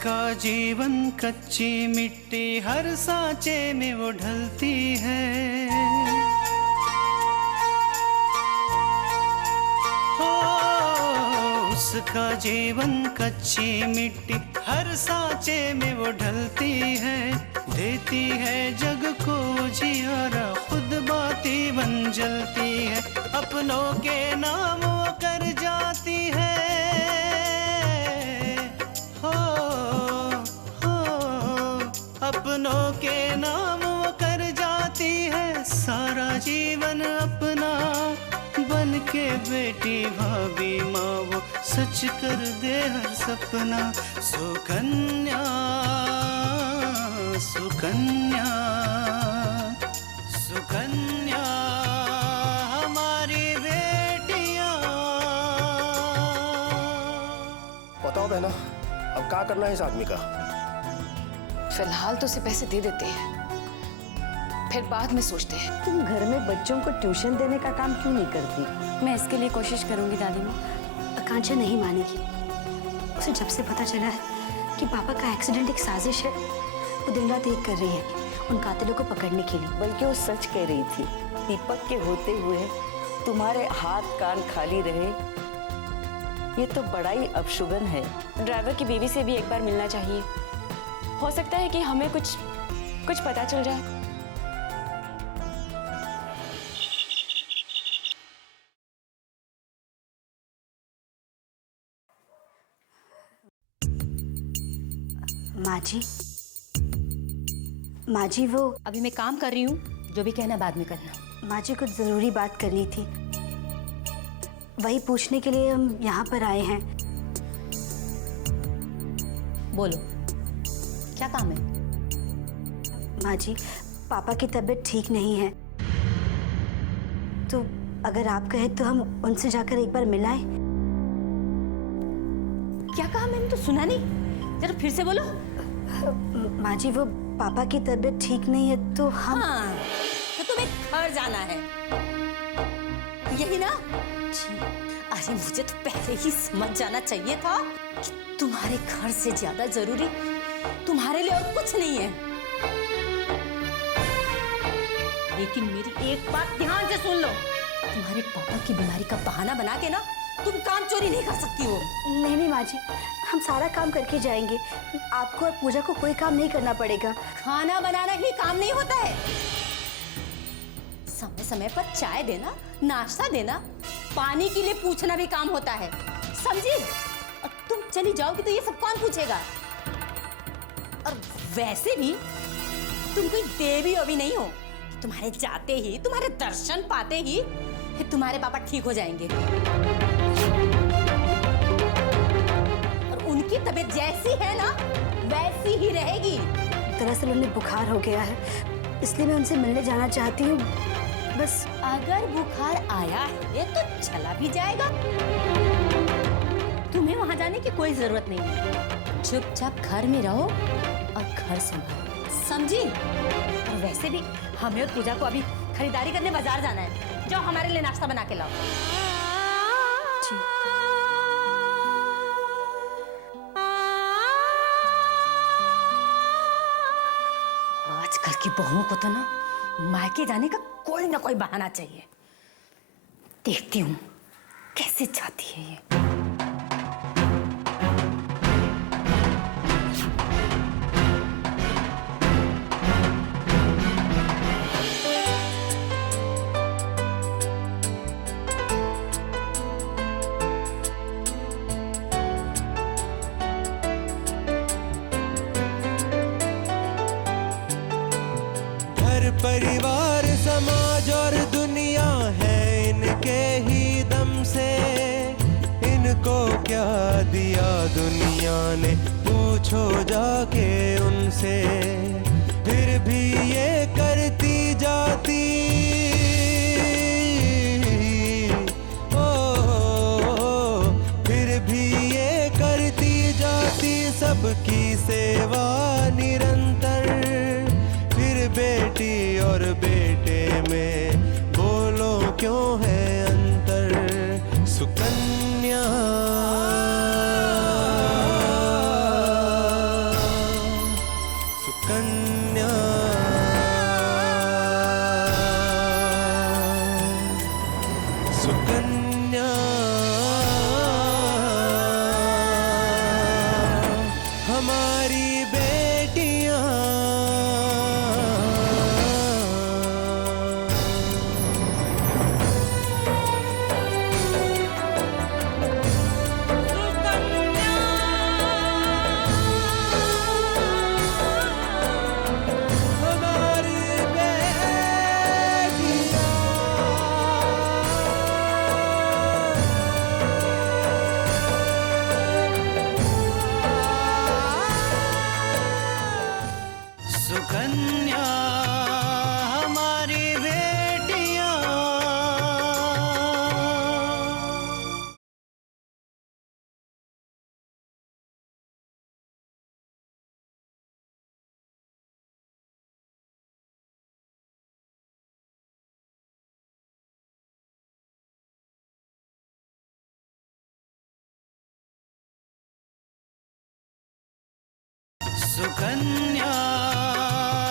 उसका जीवन कच्ची मिट्टी हर सांचे में वो ढलती है। हो उसका जीवन कच्ची मिट्टी हर सांचे में वो ढलती है। देती है जग को जियारा, खुद बाती बन जलती है। अपनों के नाम वो कर जाती है। हो अपनों के नाम वो कर जाती है। सारा जीवन अपना बन के बेटी भाभी माँ वो सच कर दे हर सपना। सुकन्या सुकन्या सुकन्या हमारी बेटियां। बताओ बहना, अब क्या करना है इस आदमी का? फिलहाल तो उसे पैसे दे देते हैं, फिर बाद में सोचते हैं। तुम घर में बच्चों को ट्यूशन देने का काम क्यों नहीं करती? मैं इसके लिए कोशिश करूंगी दादी माँ। आकांक्षा नहीं मानेगी। उसे जब से पता चला है कि पापा का एक्सीडेंट एक साजिश है, वो दिन रात एक कर रही है उन कातिलों को पकड़ने के लिए। बल्कि वो सच कह रही थी, दीपक के होते हुए तुम्हारे हाथ कान खाली रहे, ये तो बड़ा ही अपशुगन है। ड्राइवर की बीवी से भी एक बार मिलना चाहिए, हो सकता है कि हमें कुछ पता चल जाए। माँ जी वो अभी मैं काम कर रही हूँ, जो भी कहना बाद में करना। माँ जी कुछ जरूरी बात करनी थी, वही पूछने के लिए हम यहाँ पर आए हैं। बोलो, क्या काम है? माँ जी, पापा की तबीयत ठीक नहीं है, तो अगर आप कहें तो हम उनसे जाकर एक बार मिलाएं। क्या कहा? मैंने तो सुना नहीं, जरा फिर से बोलो। माँ जी, वो पापा की तबीयत ठीक नहीं है तो हम। हाँ, तो तुम्हें घर जाना है, यही ना? अरे मुझे तो पहले ही समझ जाना चाहिए था कि तुम्हारे घर से ज्यादा जरूरी तुम्हारे लिए और कुछ नहीं है। लेकिन मेरी एक बात ध्यान से सुन लो, तुम्हारे पापा की बीमारी का बहाना बना के ना तुम काम चोरी नहीं कर सकती हो। नहीं माँ जी, हम सारा काम करके जाएंगे। आपको और पूजा को कोई काम नहीं करना पड़ेगा। खाना बनाना ही काम नहीं होता है। समय समय पर चाय देना, नाश्ता देना, पानी के लिए पूछना भी काम होता है, समझी? और तुम चली जाओगी तो ये सब कौन पूछेगा? और वैसे भी तुम कोई देवी अभी नहीं हो, तुम्हारे जाते ही, तुम्हारे दर्शन पाते ही तुम्हारे पापा ठीक हो जाएंगे। और उनकी तबीयत जैसी है ना वैसी ही रहेगी। दरअसल उन्हें बुखार हो गया है, इसलिए मैं उनसे मिलने जाना चाहती हूँ। बस अगर बुखार आया है तो चला भी जाएगा, तुम्हें वहां जाने की कोई जरूरत नहीं है। चुपचाप घर में रहो और घर संभालो, समझी? और वैसे भी हमें और पूजा को अभी खरीदारी करने बाजार जाना है, जाओ हमारे लिए नाश्ता बना के लाओ। आजकल की बहुओं को तो ना मायके जाने का कोई ना कोई बहाना चाहिए। देखती हूँ कैसे जाती है ये। परिवार समाज और दुनिया है इनके ही दम से। इनको क्या दिया दुनिया ने, पूछो जाके उनसे। फिर भी ये करती जाती, फिर भी ये करती जाती सबकी सेवा निरंतर। बेटी और बेटे में बोलो क्यों है अंतर? सुकन्या सुकन्या सुकन्या हमारी बेटियां सुकन्या हमारी बेटियां सुकन्या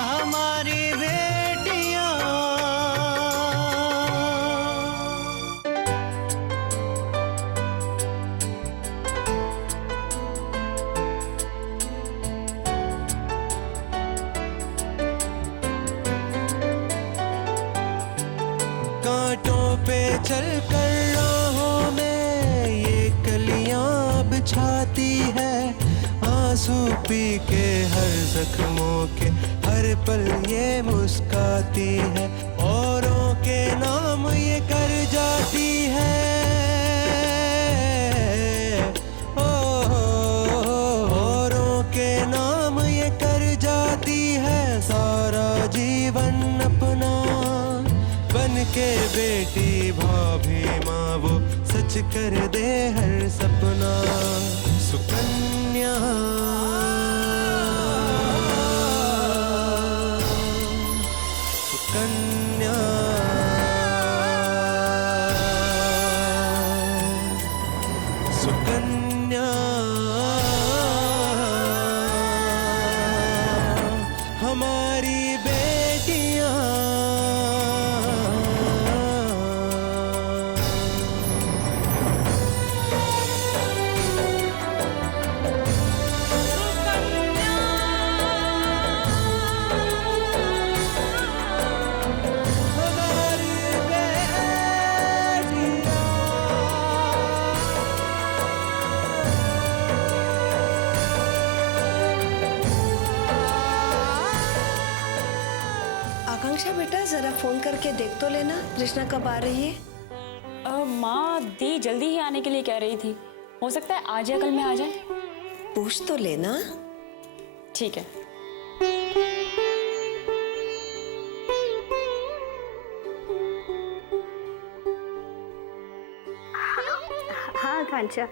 हमारी बेटियां कांटों पे चल कर राहों में ये कलियां बिछाती है, आंसू पी के हर जख्मों के हर पल ये मुस्काती है, औरों के नाम ये कर जाती है, औरों के नाम ये कर जाती है, सारा जीवन अपना बन के बेटी भाभी माँ वो सच कर दे हर सपना। सुकन्या सुकन्या सुकन्या हमारी बेटियां आकांक्षा बेटा जरा फोन करके देख तो लेना कृष्णा कब आ रही है। माँ दी जल्दी ही आने के लिए कह रही थी, हो सकता है आज या कल में आ जाए। पूछ तो लेना। ठीक है। हाँ आकांक्षा,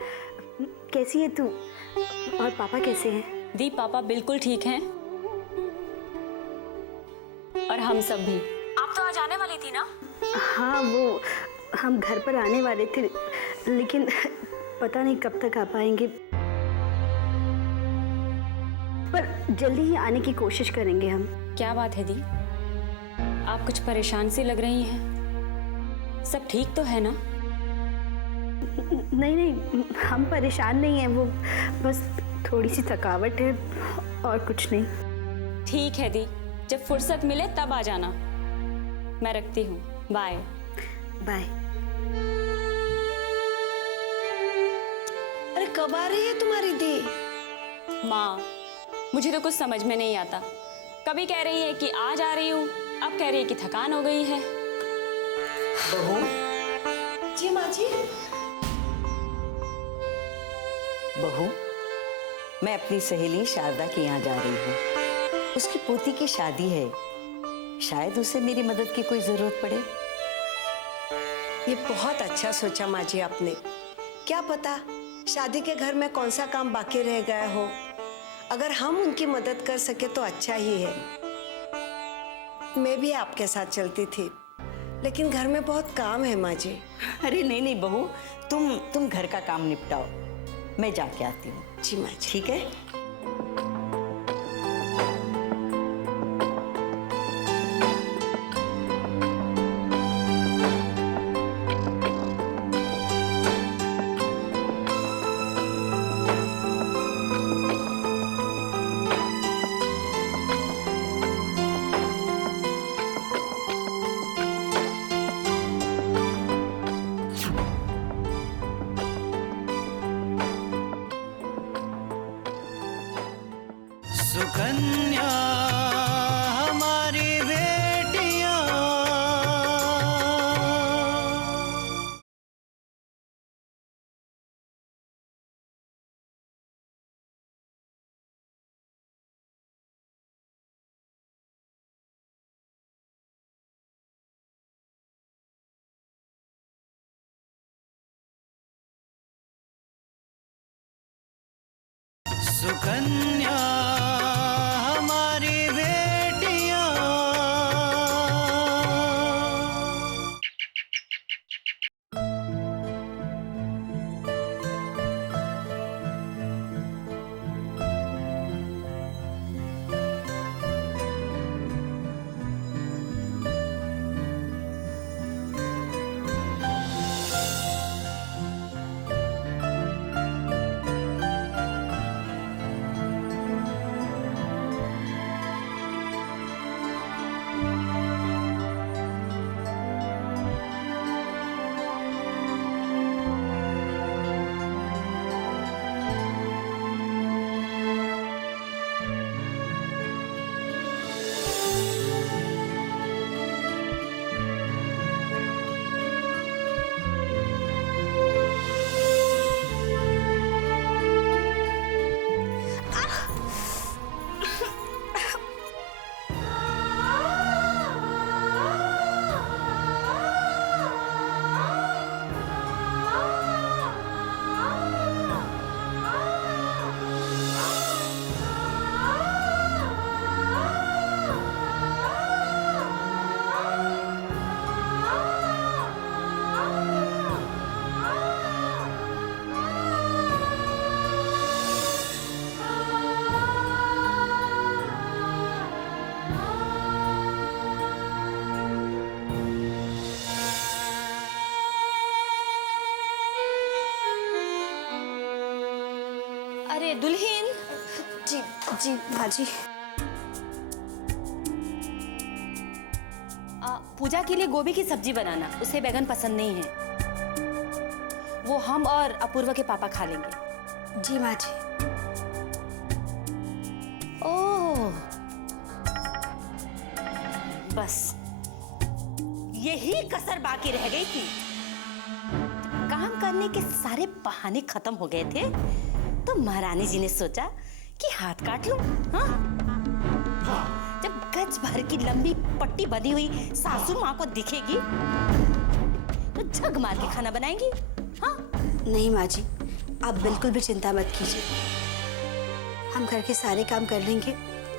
कैसी है तू? और पापा कैसे हैं? दी पापा बिल्कुल ठीक हैं और हम सब भी। आप तो आज आने वाली थी ना? हाँ, वो हम घर पर आने वाले थे, लेकिन पता नहीं कब तक आ पाएंगे, पर जल्दी ही आने की कोशिश करेंगे हम। क्या बात है दी, आप कुछ परेशान सी लग रही हैं। सब ठीक तो है ना? नहीं नहीं, हम परेशान नहीं हैं, वो बस थोड़ी सी थकावट है और कुछ नहीं। ठीक है दी, जब फुर्सत मिले तब आ जाना। मैं रखती हूँ, बाय। बाय। अरे कब आ रही है तुम्हारी दी? माँ मुझे तो कुछ समझ में नहीं आता, कभी कह रही है कि आज आ रही हूँ, अब कह रही है कि थकान हो गई है। बहू, जी माँ जी। बहू, मैं अपनी सहेली शारदा के यहाँ जा रही हूँ। उसकी पोती की शादी है, शायद उसे मेरी मदद की कोई जरूरत पड़े। ये बहुत अच्छा सोचा माँ जी आपने। क्या पता शादी के घर में कौन सा काम बाकी रह गया हो, अगर हम उनकी मदद कर सके तो अच्छा ही है। मैं भी आपके साथ चलती थी, लेकिन घर में बहुत काम है माँ जी। अरे नहीं नहीं बहू, तुम घर का काम निपटाओ, मैं जाके आती हूँ। जी माँ जी। ठीक है। सुकन्या हमारी बेटियां। सुकन्या हमारी बेटियां। अरे दुल्हन, जी जी माँ जी। पूजा के लिए गोभी की सब्जी बनाना, उसे बैगन पसंद नहीं है। वो हम और अपूर्वा के पापा खा लेंगे। जी माँ जी। ओह, बस यही कसर बाकी रह गई थी। काम करने के सारे बहाने खत्म हो गए थे तो महारानी जी ने सोचा कि हाथ काट लूं। हाँ? जब गज भर की लंबी पट्टी बनी हुई सासू माँ को दिखेगी तो झग मार के खाना बनाएंगी। हाँ? नहीं माँ जी, आप बिल्कुल भी चिंता मत कीजिए। हम घर के सारे काम कर लेंगे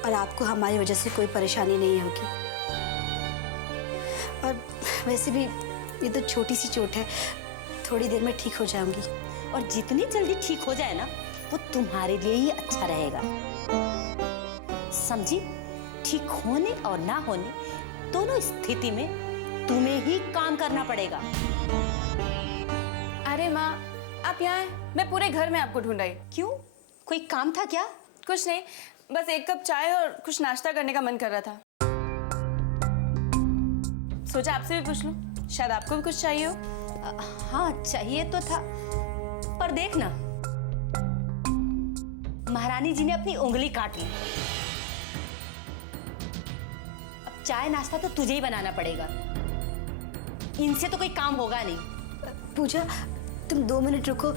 और आपको हमारी वजह से कोई परेशानी नहीं होगी। और वैसे भी ये तो छोटी सी चोट है, थोड़ी देर में ठीक हो जाऊंगी। और जितनी जल्दी ठीक हो जाए ना, वो तुम्हारे लिए ही अच्छा रहेगा। समझी? ठीक होने और ना होने दोनों स्थिति में तुम्हें ही काम करना पड़ेगा। अरे माँ, आप यहाँ हैं? मैं पूरे घर में आपको ढूंढ रही। क्यों? कोई काम था क्या? कुछ नहीं, बस एक कप चाय और कुछ नाश्ता करने का मन कर रहा था। सोचा आपसे भी पूछ लूं, शायद आपको भी कुछ चाहिए हो। हाँ, चाहिए तो था, पर देख ना, महारानी जी ने अपनी उंगली काट ली। अब चाय नाश्ता तो तुझे ही बनाना पड़ेगा, इनसे तो कोई काम होगा नहीं। पूजा, तुम 2 मिनट रुको,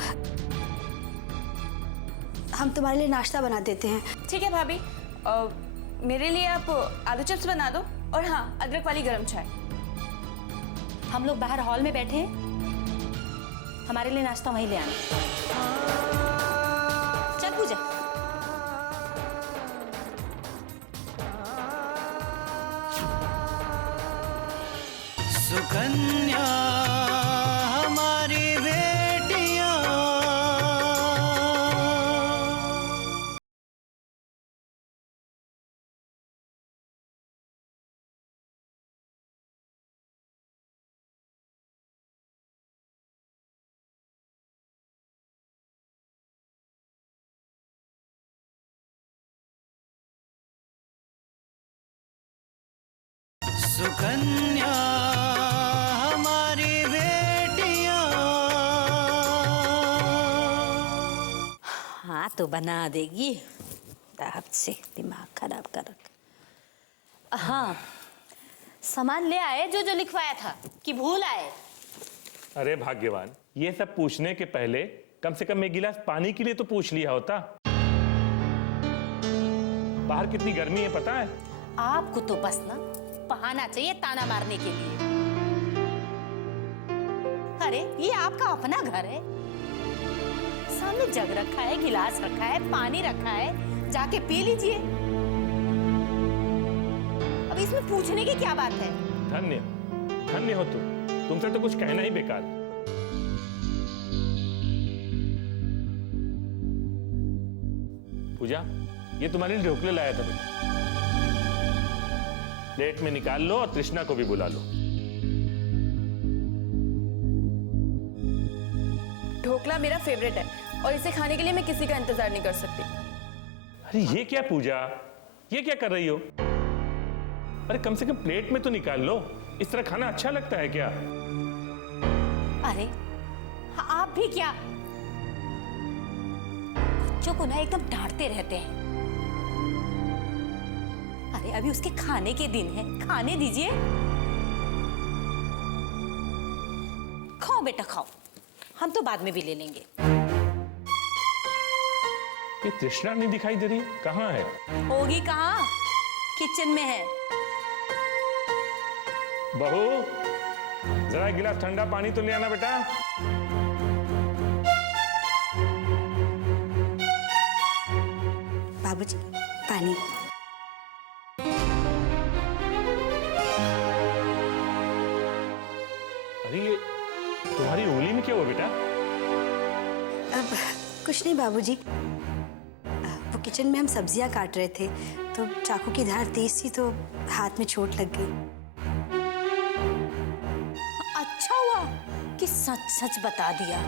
हम तुम्हारे लिए नाश्ता बना देते हैं। ठीक है भाभी, मेरे लिए आप आलू चिप्स बना दो और हाँ, अदरक वाली गरम चाय। हम लोग बाहर हॉल में बैठे हैं, हमारे लिए नाश्ता वहीं ले आना। चल पूजा। सुकन्या हमारी बेटियां। सुकन्या हमारी बेटियां। हाँ तो बना देगी, साहब से दिमाग खराब कर रखा। हाँ, सामान ले आए जो जो लिखवाया था कि भूल आए? अरे भाग्यवान, ये सब पूछने के पहले कम से कम एक गिलास पानी के लिए तो पूछ लिया होता। बाहर कितनी गर्मी है पता है? आपको तो बस ना बहाना चाहिए ताना मारने के लिए। अरे ये आपका अपना घर है, सामने जग रखा है, गिलास रखा है, पानी रखा है, जाके पी लीजिए। अब इसमें पूछने की क्या बात है? धन्य धन्य हो तुमसे तो कुछ कहना ही बेकार। पूजा, ये तुम्हारे लिए ढोकले लाया था बेटा, प्लेट में निकाल लो और तृष्णा को भी बुला लो। ढोकला मेरा फेवरेट है और इसे खाने के लिए मैं किसी का इंतजार नहीं कर सकती। अरे ये क्या पूजा, ये क्या कर रही हो? अरे कम से कम प्लेट में तो निकाल लो, इस तरह खाना अच्छा लगता है क्या? अरे आप भी क्या, बच्चों को ना एकदम डांटते रहते हैं। अरे अभी उसके खाने के दिन है, खाने दीजिए। खाओ बेटा खाओ, हम तो बाद में भी ले लेंगे। ये तृष्णा नहीं दिखाई दे रही, कहाँ है? होगी कहाँ, किचन में है। बहू, जरा एक गिलास ठंडा पानी तो ले आना बेटा। बाबूजी, पानी। अरे ये तुम्हारी उंगली में क्या हुआ बेटा? अब कुछ नहीं बाबूजी, वो किचन में हम सब्जियां काट रहे थे तो चाकू की धार तेज थी तो हाथ में चोट लग गई। अच्छा हुआ कि सच सच बता दिया,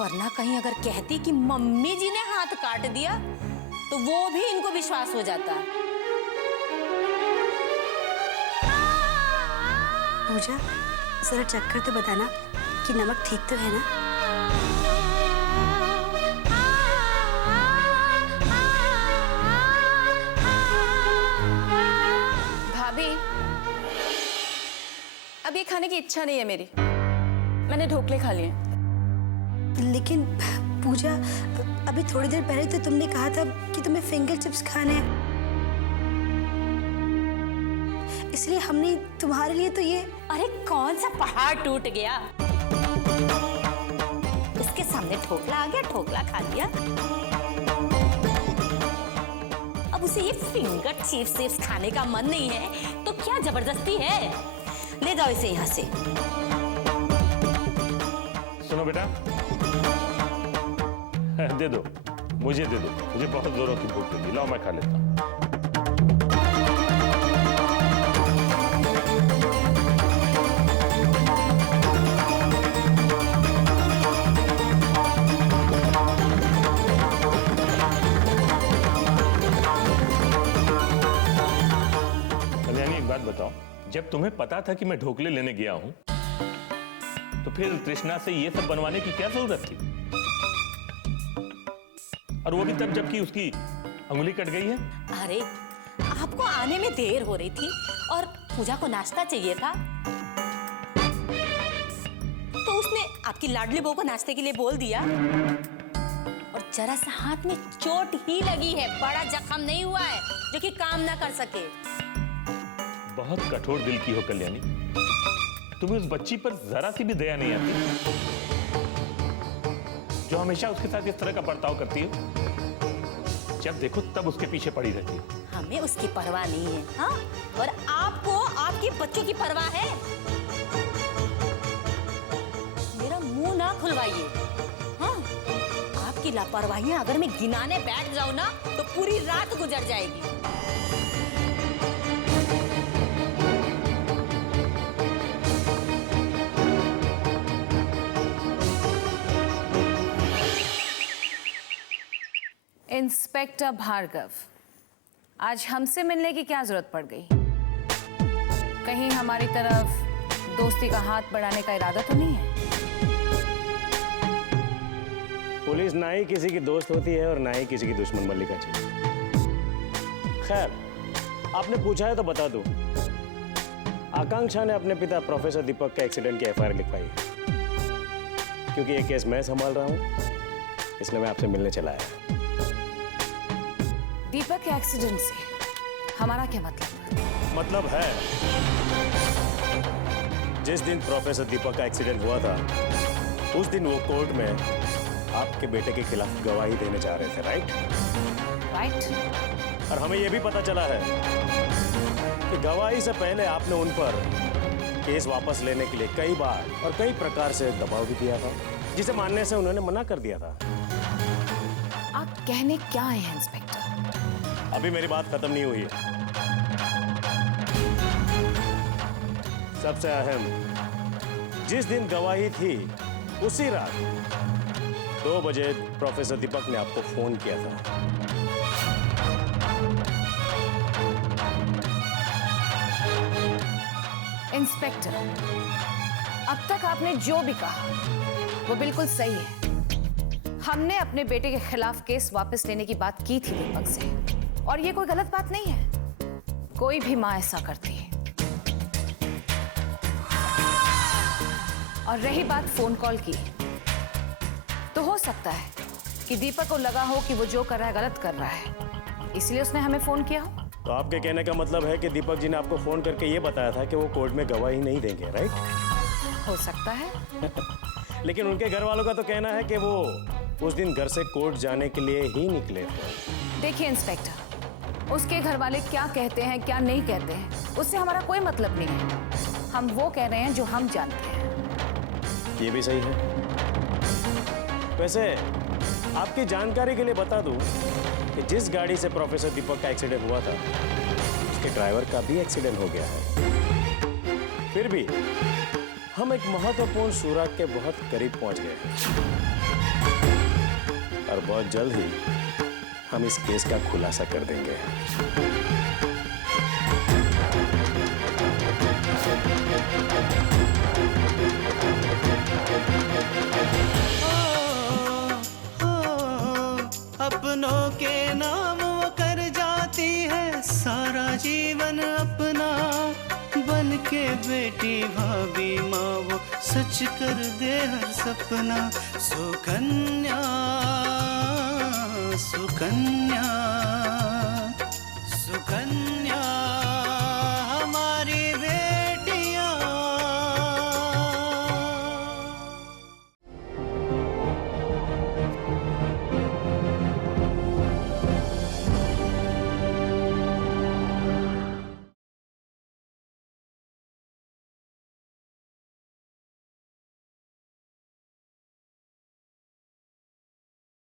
वरना कहीं अगर कहती कि मम्मी जी ने हाथ काट दिया तो वो भी इनको विश्वास हो जाता। पूजा, जरा चक्कर तो बताना कि नमक ठीक तो है ना? भाभी, अब ये खाने की इच्छा नहीं है मेरी, मैंने ढोकले खा लिए। लेकिन पूजा, अभी थोड़ी देर पहले तो तुमने कहा था कि तुम्हें फिंगर चिप्स खाने हैं, इसलिए हमने तुम्हारे लिए तो ये। अरे कौन सा पहाड़ टूट गया, उसके सामने ठोकला आ गया, ठोकला खा लिया। अब उसे ये फिंगर चिप्स खाने का मन नहीं है तो क्या जबरदस्ती है? ले जाओ इसे यहाँ से। सुनो बेटा, दे दो, मुझे दे दो, मुझे बहुत जोरों की भूख लगी, लाओ मैं खा लेता हूँ। कल्याणी, एक बात बताओ, जब तुम्हें पता था कि मैं ढोकले लेने गया हूं तो फिर तृष्णा से ये सब बनवाने की क्या जरूरत थी? और वो भी तब जबकि उसकी अंगुली कट गई है। अरे आपको आने में देर हो रही थी और पूजा को नाश्ता चाहिए था, तो उसने आपकी लाडली बहू को नाश्ते के लिए बोल दिया। और जरा सा हाथ में चोट ही लगी है, बड़ा जख्म नहीं हुआ है जो कि काम ना कर सके। बहुत कठोर दिल की हो कल्याणी, तुम्हें उस बच्ची पर जरा सी भी दया नहीं आती जो हमेशा उसके साथ इस तरह का बर्ताव करती है। जब देखो तब उसके पीछे पड़ी रहती है। हमें उसकी परवाह नहीं है, हाँ? और आपको आपके बच्चों की परवाह है। मेरा मुंह ना खुलवाइए, हाँ? आपकी लापरवाहियां अगर मैं गिनाने बैठ जाऊं ना तो पूरी रात गुजर जाएगी। इंस्पेक्टर भार्गव, आज हमसे मिलने की क्या जरूरत पड़ गई? कहीं हमारी तरफ दोस्ती का हाथ बढ़ाने का इरादा तो नहीं है? पुलिस ना ही किसी की दोस्त होती है और ना ही किसी की दुश्मन, मल्लिका जी। खैर, आपने पूछा है तो बता दूं। आकांक्षा ने अपने पिता प्रोफेसर दीपक के एक्सीडेंट की एफआईआर लिखवाई है। क्योंकि ये केस मैं संभाल रहा हूं, इसलिए मैं आपसे मिलने चला आया। दीपक के एक्सीडेंट से हमारा क्या मतलब? मतलब है, जिस दिन प्रोफेसर दीपक का एक्सीडेंट हुआ था, उस दिन वो कोर्ट में आपके बेटे के खिलाफ गवाही देने जा रहे थे, राइट? और हमें यह भी पता चला है कि गवाही से पहले आपने उन पर केस वापस लेने के लिए कई बार और कई प्रकार से दबाव भी दिया था, जिसे मानने से उन्होंने मना कर दिया था। आप कहने क्या आए हैं इंस्पेक्टर? अभी मेरी बात खत्म नहीं हुई है। सबसे अहम, जिस दिन गवाही थी उसी रात 2 बजे प्रोफेसर दीपक ने आपको फोन किया था। इंस्पेक्टर, अब तक आपने जो भी कहा वो बिल्कुल सही है। हमने अपने बेटे के खिलाफ केस वापस लेने की बात की थी दीपक से, और ये कोई गलत बात नहीं है। कोई भी मां ऐसा करती है। और रही बात फोन कॉल की, तो हो सकता है कि दीपक को लगा हो कि वो जो कर रहा है गलत कर रहा है, इसलिए उसने हमें फोन किया हो। तो आपके कहने का मतलब है कि दीपक जी ने आपको फोन करके ये बताया था कि वो कोर्ट में गवाही नहीं देंगे, राइट? हो सकता है। लेकिन उनके घर वालों का तो कहना है कि वो उस दिन घर से कोर्ट जाने के लिए ही निकले थे। देखिए इंस्पेक्टर, उसके घर वाले क्या कहते हैं क्या नहीं कहते हैं, उससे हमारा कोई मतलब नहीं है। हम वो कह रहे हैं जो हम जानते हैं। ये भी सही है। वैसे आपकी जानकारी के लिए बता दूं कि जिस गाड़ी से प्रोफेसर दीपक का एक्सीडेंट हुआ था, उसके ड्राइवर का भी एक्सीडेंट हो गया है। फिर भी हम एक महत्वपूर्ण सुराग के बहुत करीब पहुंच गए हैं, और बहुत जल्द ही हम इस केस का खुलासा कर देंगे। अपनों के नाम वो कर जाती है सारा जीवन अपना, बन के बेटी भाभी माँ वो सच कर दे हर सपना। सुकन्या सुकन्या